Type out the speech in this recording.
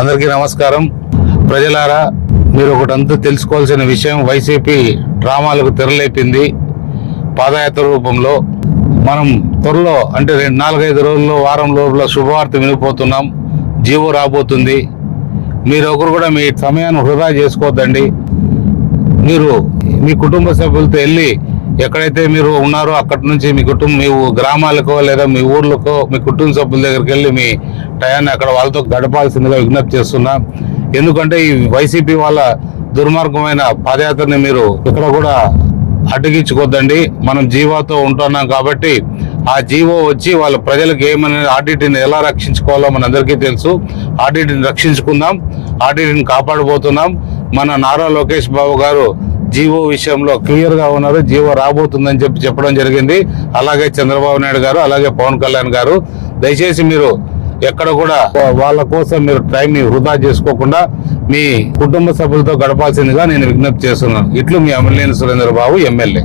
అందరికీ నమస్కారం. ప్రజలారా, మీరు ఒకటంతా తెలుసుకోవాల్సిన విషయం, వైసీపీ డ్రామాలకు తెరలేపింది పాదయాత్ర రూపంలో. మనం త్వరలో అంటే 4-5 రోజుల్లో, వారం లోపల శుభవార్త వినిపోతున్నాం. జీవో రాబోతుంది. మీరు ఒకరు కూడా మీ సమయాన్ని వృధా చేసుకోవద్దండి. మీరు మీ కుటుంబ సభ్యులతో వెళ్ళి ఎక్కడైతే మీరు ఉన్నారో అక్కడి నుంచి మీ గ్రామాలకో లేదా మీ ఊర్లకో మీ కుటుంబ సభ్యుల దగ్గరికి వెళ్ళి మీ టయాన్ని అక్కడ వాళ్ళతో గడపాల్సిందిగా విజ్ఞప్తి చేస్తున్నా. ఎందుకంటే ఈ వైసీపీ వాళ్ళ దుర్మార్గమైన పాదయాత్రని మీరు ఇక్కడ కూడా అడ్డగించుకోద్దండి. మనం జీవోతో ఉంటున్నాం కాబట్టి ఆ జీవో వచ్చి వాళ్ళ ప్రజలకు ఏమనే ఆర్టీటీని ఎలా రక్షించుకోవాలో మనందరికీ తెలుసు. ఆర్టీటీని రక్షించుకుందాం, ఆర్టీటీని కాపాడబోతున్నాం. మన నారా లోకేష్ బాబు గారు జీవో విషయంలో క్లియర్గా ఉన్నారు. జీవో రాబోతుందని చెప్పడం జరిగింది. అలాగే చంద్రబాబు నాయుడు గారు, అలాగే పవన్ కళ్యాణ్ గారు. దయచేసి మీరు ఎక్కడ కూడా వాళ్ళ కోసం మీరు టైంని వృధా చేసుకోకుండా మీ కుటుంబ సభ్యులతో గడపాల్సిందిగా నేను విజ్ఞప్తి చేస్తున్నాను. ఇట్లు మీ అమర్లేని సురేంద్ర బాబు, ఎమ్మెల్యే.